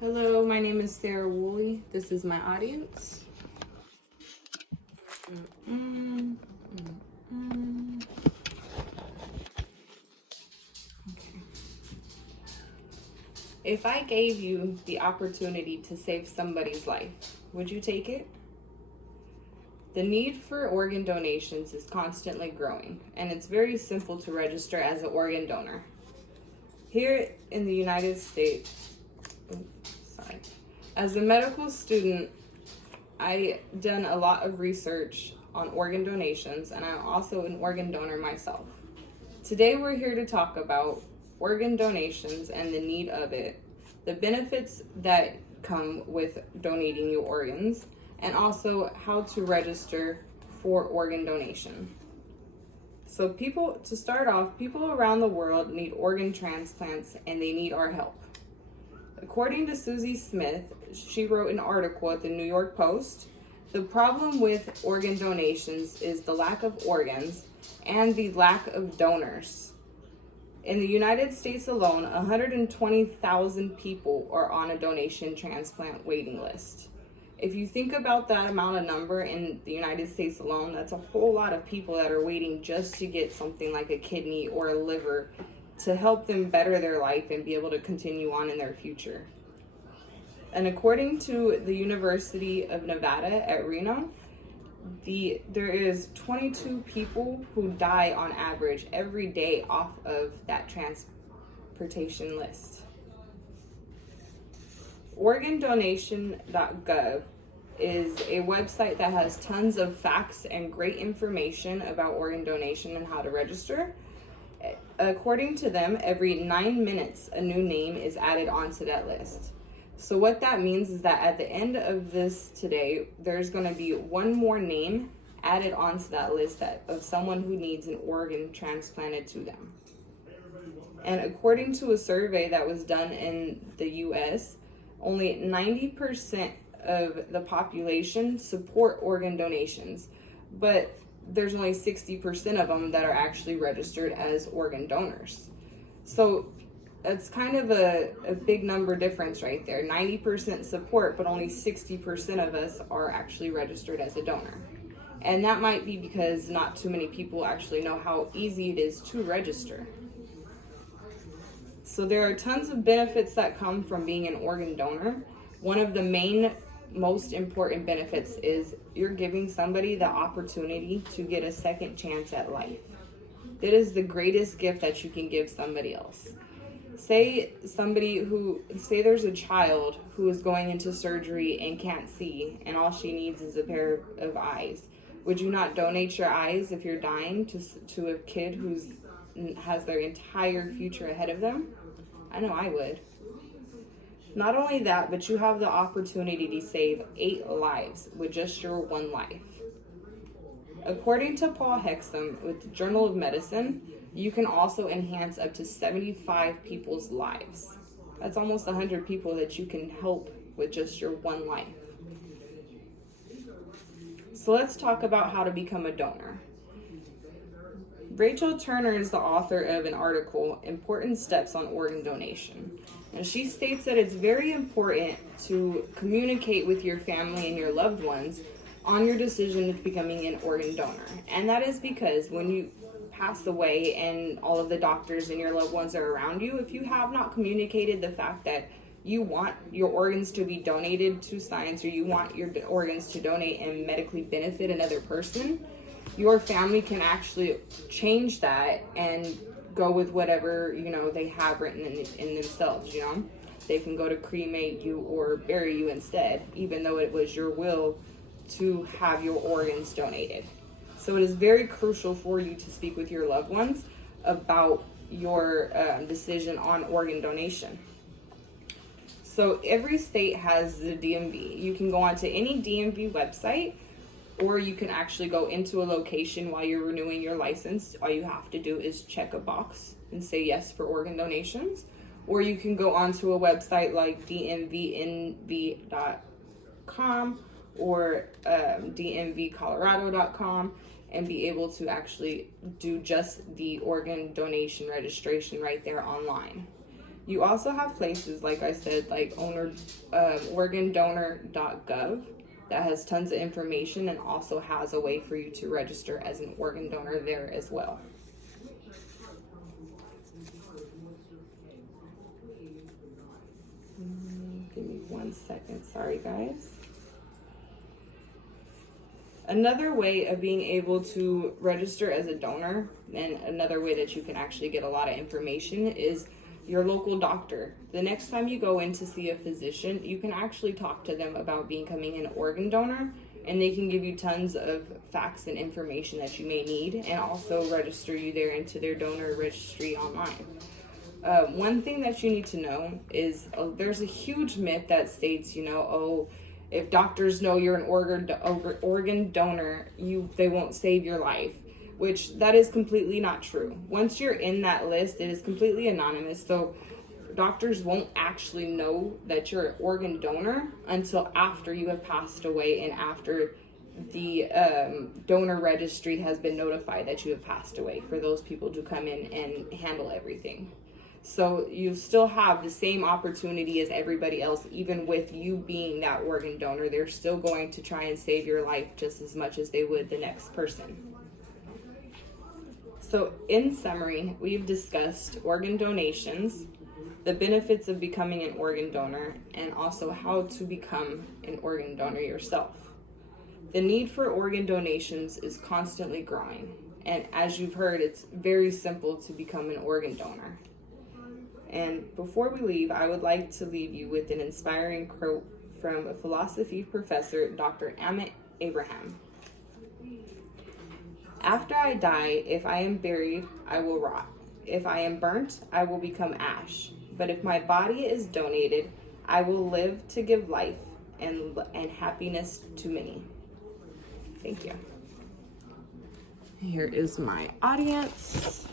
Hello, my name is Sarah Woolley. This is my audience. Okay. If I gave you the opportunity to save somebody's life, would you take it? The need for organ donations is constantly growing, and it's very simple to register as an organ donor. Here in the United States, as a medical student, I done a lot of research on organ donations, and I'm also an organ donor myself. Today we're here to talk about organ donations and the need of it, the benefits that come with donating your organs, and also how to register for organ donation. So to start off, people around the world need organ transplants and they need our help. According to Susie Smith, she wrote an article at the New York Post. The problem with organ donations is the lack of organs and the lack of donors. In the United States alone, 120,000 people are on a donation transplant waiting list. If you think about that amount of number in the United States alone, that's a whole lot of people that are waiting just to get something like a kidney or a liver to help them better their life and be able to continue on in their future. And according to the University of Nevada at Reno, there is 22 people who die on average every day off of that transportation list. Organdonation.gov is a website that has tons of facts and great information about organ donation and how to register. According to them, every 9 minutes, a new name is added onto that list. So what that means is that at the end of this today, there's going to be one more name added onto that list of someone who needs an organ transplanted to them. And according to a survey that was done in the US, only 90% of the population support organ donations, but there's only 60% of them that are actually registered as organ donors. So that's kind of a big number difference right there. 90% support, but only 60% of us are actually registered as a donor. And that might be because not too many people actually know how easy it is to register. So there are tons of benefits that come from being an organ donor. One of the most important benefits is you're giving somebody the opportunity to get a second chance at life. That is the greatest gift that you can give somebody else. Say there's a child who is going into surgery and can't see, and all she needs is a pair of eyes. Would you not donate your eyes if you're dying to a kid who has their entire future ahead of them? I know I would. Not only that, but you have the opportunity to save 8 lives with just your one life. According to Paul Hexum with the Journal of Medicine, you can also enhance up to 75 people's lives. That's almost 100 people that you can help with just your one life. So let's talk about how to become a donor. Rachel Turner is the author of an article, Important Steps on Organ Donation. And she states that it's very important to communicate with your family and your loved ones on your decision of becoming an organ donor. And that is because when you pass away and all of the doctors and your loved ones are around you, if you have not communicated the fact that you want your organs to be donated to science, or you want your organs to donate and medically benefit another person, your family can actually change that and go with whatever they have written in themselves. They can go to cremate you or bury you instead, even though it was your will to have your organs donated. So it is very crucial for you to speak with your loved ones about your decision on organ donation. So every state has the DMV. You can go onto any DMV website, or you can actually go into a location while you're renewing your license. All you have to do is check a box and say yes for organ donations. Or you can go onto a website like dmvnv.com or dmvcolorado.com and be able to actually do just the organ donation registration right there online. You also have places, like I said, like organdonor.gov that has tons of information and also has a way for you to register as an organ donor there as well. Give me 1 second. Sorry, guys. Another way of being able to register as a donor, and another way that you can actually get a lot of information, is your local doctor. The next time you go in to see a physician, you can actually talk to them about becoming an organ donor, and they can give you tons of facts and information that you may need, and also register you there into their donor registry online. One thing that you need to know is there's a huge myth that states, if doctors know you're an organ donor, they won't save your life, which that is completely not true. Once you're in that list, it is completely anonymous, so doctors won't actually know that you're an organ donor until after you have passed away and after the donor registry has been notified that you have passed away, for those people to come in and handle everything. So you still have the same opportunity as everybody else. Even with you being that organ donor, they're still going to try and save your life just as much as they would the next person. So in summary, we've discussed organ donations, the benefits of becoming an organ donor, and also how to become an organ donor yourself. The need for organ donations is constantly growing, and as you've heard, it's very simple to become an organ donor. And before we leave, I would like to leave you with an inspiring quote from a philosophy professor, Dr. Amit Abraham. "After I die, if I am buried, I will rot. If I am burnt, I will become ash. But if my body is donated, I will live to give life and happiness to many." Thank you. Here is my audience.